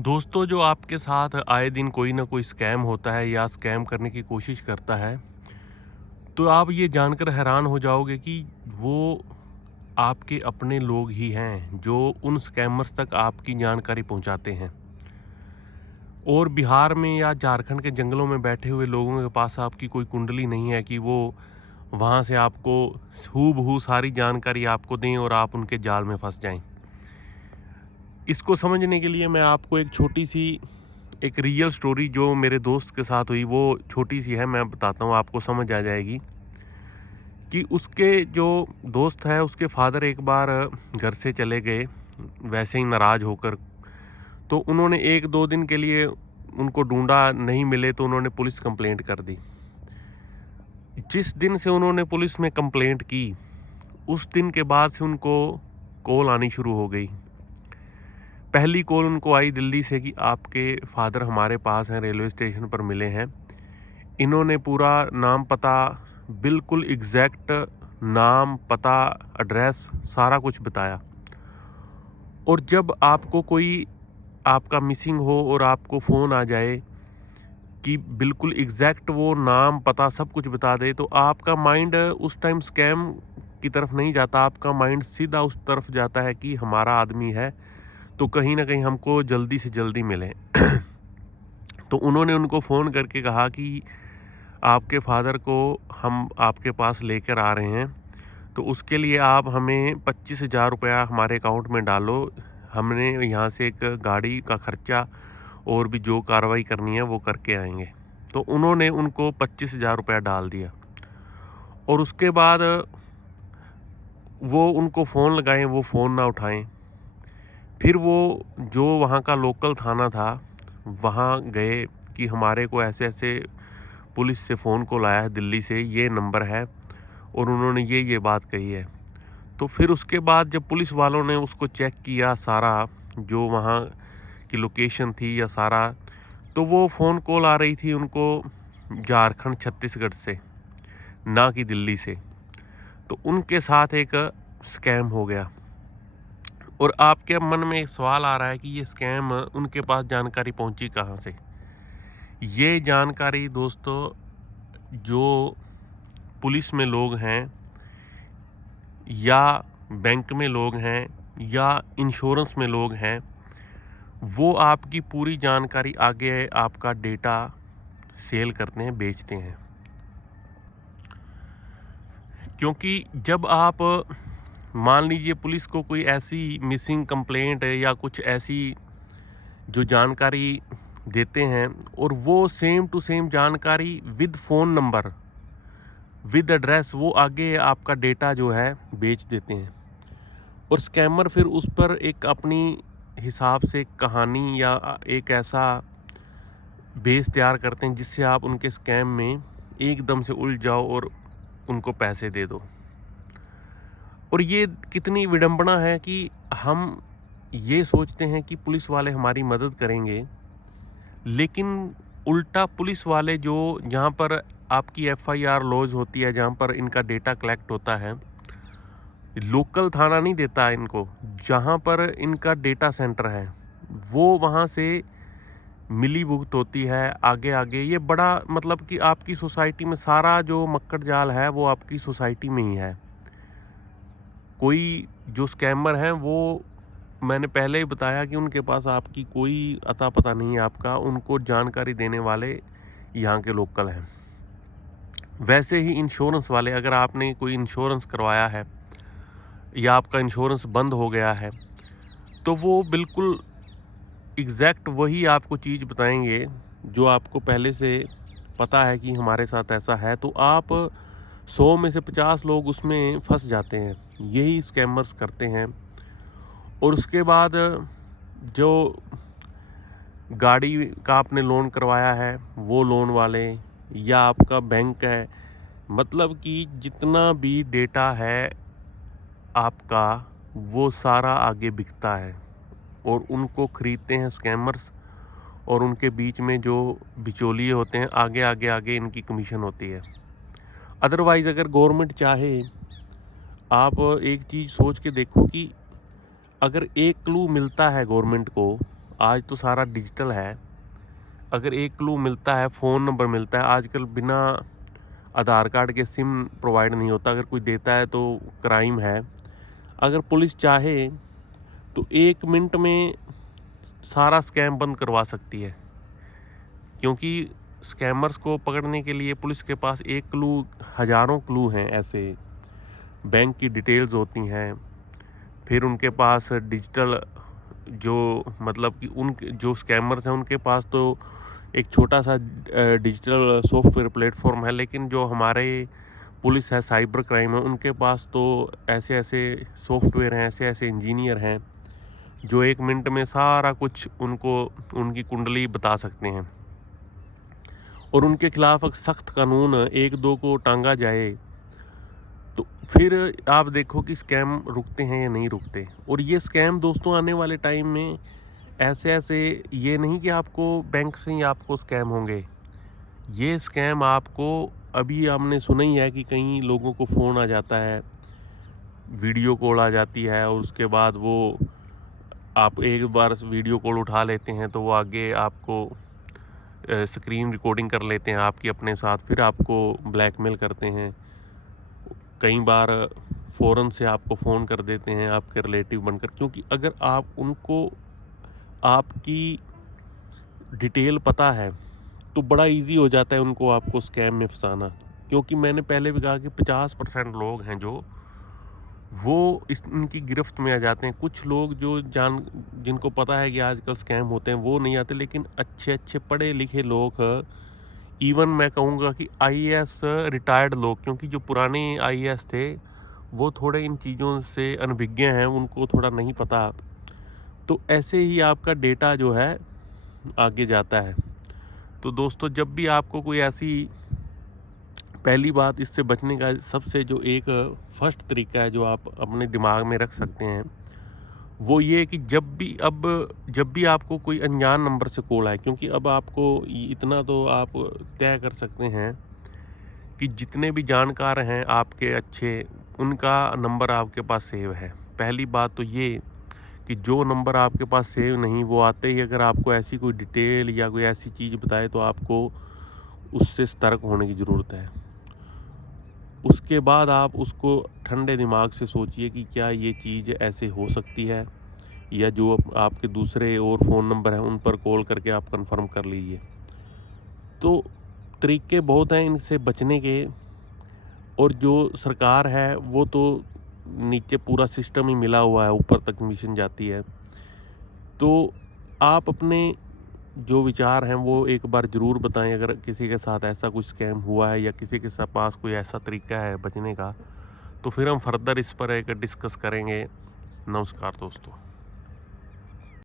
दोस्तों, जो आपके साथ आए दिन कोई ना कोई स्कैम होता है या स्कैम करने की कोशिश करता है, तो आप ये जानकर हैरान हो जाओगे कि वो आपके अपने लोग ही हैं, जो उन स्कैमर्स तक आपकी जानकारी पहुंचाते हैं। और बिहार में या झारखंड के जंगलों में बैठे हुए लोगों के पास आपकी कोई कुंडली नहीं है कि वो वहाँ से आपको हूबहू सारी जानकारी आपको दें और आप उनके जाल में फंस जाएं। इसको समझने के लिए मैं आपको एक छोटी सी एक रियल स्टोरी जो मेरे दोस्त के साथ हुई, वो छोटी सी है, मैं बताता हूँ, आपको समझ आ जाएगी कि उसके जो दोस्त है उसके फादर एक बार घर से चले गए वैसे ही नाराज़ होकर। तो उन्होंने 1-2 दिन के लिए उनको ढूंढा, नहीं मिले तो उन्होंने पुलिस कंप्लेंट कर दी। जिस दिन से उन्होंने पुलिस में कंप्लेंट की, उस दिन के बाद से उनको कॉल आनी शुरू हो गई। पहली कॉल उनको आई दिल्ली से कि आपके फादर हमारे पास हैं, रेलवे स्टेशन पर मिले हैं। इन्होंने पूरा नाम पता, बिल्कुल एग्जैक्ट नाम पता एड्रेस सारा कुछ बताया। और जब आपको कोई आपका मिसिंग हो और आपको फ़ोन आ जाए कि बिल्कुल एग्जैक्ट वो नाम पता सब कुछ बता दे, तो आपका माइंड उस टाइम स्कैम की तरफ नहीं जाता, आपका माइंड सीधा उस तरफ जाता है कि हमारा आदमी है तो कहीं ना कहीं हमको जल्दी से जल्दी मिले। तो उन्होंने उनको फ़ोन करके कहा कि आपके फादर को हम आपके पास लेकर आ रहे हैं, तो उसके लिए आप हमें 25,000 रुपया हमारे अकाउंट में डालो। हमने यहाँ से एक गाड़ी का खर्चा और भी जो कार्रवाई करनी है वो करके आएंगे। तो उन्होंने उनको 25,000 रुपया डाल दिया। और उसके बाद वो उनको फ़ोन लगाएं, वो फ़ोन ना उठाएं। फिर वो जो वहाँ का लोकल थाना था वहाँ गए कि हमारे को ऐसे ऐसे पुलिस से फ़ोन कॉल आया है दिल्ली से, ये नंबर है और उन्होंने ये बात कही है। तो फिर उसके बाद जब पुलिस वालों ने उसको चेक किया सारा, जो वहाँ की लोकेशन थी या सारा, तो वो फ़ोन कॉल आ रही थी उनको झारखंड छत्तीसगढ़ से, ना कि दिल्ली से। तो उनके साथ एक स्कैम हो गया। और आपके मन में एक सवाल आ रहा है कि ये स्कैम उनके पास जानकारी पहुंची कहाँ से। ये जानकारी दोस्तों, जो पुलिस में लोग हैं या बैंक में लोग हैं या इंश्योरेंस में लोग हैं, वो आपकी पूरी जानकारी आगे आपका डेटा सेल करते हैं, बेचते हैं। क्योंकि जब आप मान लीजिए पुलिस को कोई ऐसी मिसिंग कंप्लेंट या कुछ ऐसी जो जानकारी देते हैं और वो सेम टू सेम जानकारी with phone number with address वो आगे आपका डेटा जो है बेच देते हैं। और स्कैमर फिर उस पर एक अपनी हिसाब से कहानी या एक ऐसा बेस तैयार करते हैं जिससे आप उनके स्कैम में एकदम से उलझ जाओ और उनको पैसे दे दो। और ये कितनी विडंबना है कि हम ये सोचते हैं कि पुलिस वाले हमारी मदद करेंगे, लेकिन उल्टा पुलिस वाले जो जहाँ पर आपकी एफआईआर लॉज होती है, जहाँ पर इनका डेटा कलेक्ट होता है, लोकल थाना नहीं देता इनको, जहाँ पर इनका डेटा सेंटर है वो वहाँ से मिली भुगत होती है आगे आगे। ये बड़ा मतलब कि आपकी सोसाइटी में सारा जो मक्कड़ जाल है वो आपकी सोसाइटी में ही है। कोई जो स्कैमर हैं वो, मैंने पहले ही बताया कि उनके पास आपकी कोई अता पता नहीं है आपका, उनको जानकारी देने वाले यहाँ के लोकल हैं। वैसे ही इंश्योरेंस वाले, अगर आपने कोई इंश्योरेंस करवाया है या आपका इंश्योरेंस बंद हो गया है, तो वो बिल्कुल एग्जैक्ट वही आपको चीज़ बताएंगे जो आपको पहले से पता है कि हमारे साथ ऐसा है। तो आप 100 में से 50 लोग उसमें फंस जाते हैं, यही स्कैमर्स करते हैं। और उसके बाद जो गाड़ी का आपने लोन करवाया है वो लोन वाले, या आपका बैंक है, मतलब कि जितना भी डेटा है आपका वो सारा आगे बिकता है और उनको ख़रीदते हैं स्कैमर्स। और उनके बीच में जो बिचौलिए होते हैं, आगे आगे आगे इनकी कमीशन होती है। अदरवाइज़ अगर गवर्नमेंट चाहे, आप एक चीज़ सोच के देखो कि अगर एक क्लू मिलता है गवर्नमेंट को आज तो सारा डिजिटल है। अगर एक क्लू मिलता है, फ़ोन नंबर मिलता है, आजकल बिना आधार कार्ड के सिम प्रोवाइड नहीं होता, अगर कोई देता है तो क्राइम है। अगर पुलिस चाहे तो 1 मिनट में सारा स्कैम बंद करवा सकती है, क्योंकि स्कैमर्स को पकड़ने के लिए पुलिस के पास एक क्लू, हज़ारों क्लू हैं ऐसे। बैंक की डिटेल्स होती हैं, फिर उनके पास डिजिटल जो मतलब कि उन जो स्कैमर्स हैं उनके पास तो एक छोटा सा डिजिटल सॉफ्टवेयर प्लेटफॉर्म है, लेकिन जो हमारे पुलिस है, साइबर क्राइम है, उनके पास तो ऐसे ऐसे सॉफ्टवेयर हैं, ऐसे ऐसे इंजीनियर हैं जो 1 मिनट में सारा कुछ उनको उनकी कुंडली बता सकते हैं। और उनके खिलाफ अगर सख्त कानून 1-2 को टांगा जाए तो फिर आप देखो कि स्कैम रुकते हैं या नहीं रुकते। और ये स्कैम दोस्तों आने वाले टाइम में ऐसे ऐसे, ये नहीं कि आपको बैंक से ही आपको स्कैम होंगे, ये स्कैम आपको अभी आपने सुना ही है कि कई लोगों को फ़ोन आ जाता है, वीडियो कॉल आ जाती है, और उसके बाद वो आप एक बार वीडियो कॉल उठा लेते हैं तो वो आगे आपको स्क्रीन रिकॉर्डिंग कर लेते हैं आपकी अपने साथ, फिर आपको ब्लैकमेल करते हैं। कई बार फ़ौरन से आपको फ़ोन कर देते हैं आपके रिलेटिव बनकर, क्योंकि अगर आप उनको आपकी डिटेल पता है तो बड़ा इजी हो जाता है उनको आपको स्कैम में फंसाना। क्योंकि मैंने पहले भी कहा कि 50% लोग हैं जो वो इनकी गिरफ्त में आ जाते हैं। कुछ लोग जो जिनको पता है कि आजकल स्कैम होते हैं वो नहीं आते, लेकिन अच्छे अच्छे पढ़े लिखे लोग, इवन मैं कहूँगा कि आईएएस रिटायर्ड लोग, क्योंकि जो पुराने आईएएस थे वो थोड़े इन चीज़ों से अनभिज्ञ हैं, उनको थोड़ा नहीं पता, तो ऐसे ही आपका डेटा जो है आगे जाता है। तो दोस्तों जब भी आपको कोई ऐसी, पहली बात इससे बचने का सबसे जो एक फर्स्ट तरीका है जो आप अपने दिमाग में रख सकते हैं वो ये कि जब भी आपको कोई अनजान नंबर से कॉल आए, क्योंकि अब आपको इतना तो आप तय कर सकते हैं कि जितने भी जानकार हैं आपके अच्छे, उनका नंबर आपके पास सेव है। पहली बात तो ये कि जो नंबर आपके पास सेव नहीं, वो आते ही अगर आपको ऐसी कोई डिटेल या कोई ऐसी चीज़ बताए तो आपको उससे सतर्क होने की ज़रूरत है। उसके बाद आप उसको ठंडे दिमाग से सोचिए कि क्या ये चीज़ ऐसे हो सकती है, या जो आपके दूसरे और फ़ोन नंबर हैं उन पर कॉल करके आप कंफर्म कर लीजिए। तो तरीके बहुत हैं इनसे बचने के। और जो सरकार है वो तो नीचे पूरा सिस्टम ही मिला हुआ है, ऊपर तक मिशन जाती है। तो आप अपने जो विचार हैं वो एक बार ज़रूर बताएं, अगर किसी के साथ ऐसा कुछ स्कैम हुआ है या किसी के साथ पास कोई ऐसा तरीका है बचने का, तो फिर हम फर्दर इस पर एक डिस्कस करेंगे। नमस्कार दोस्तों।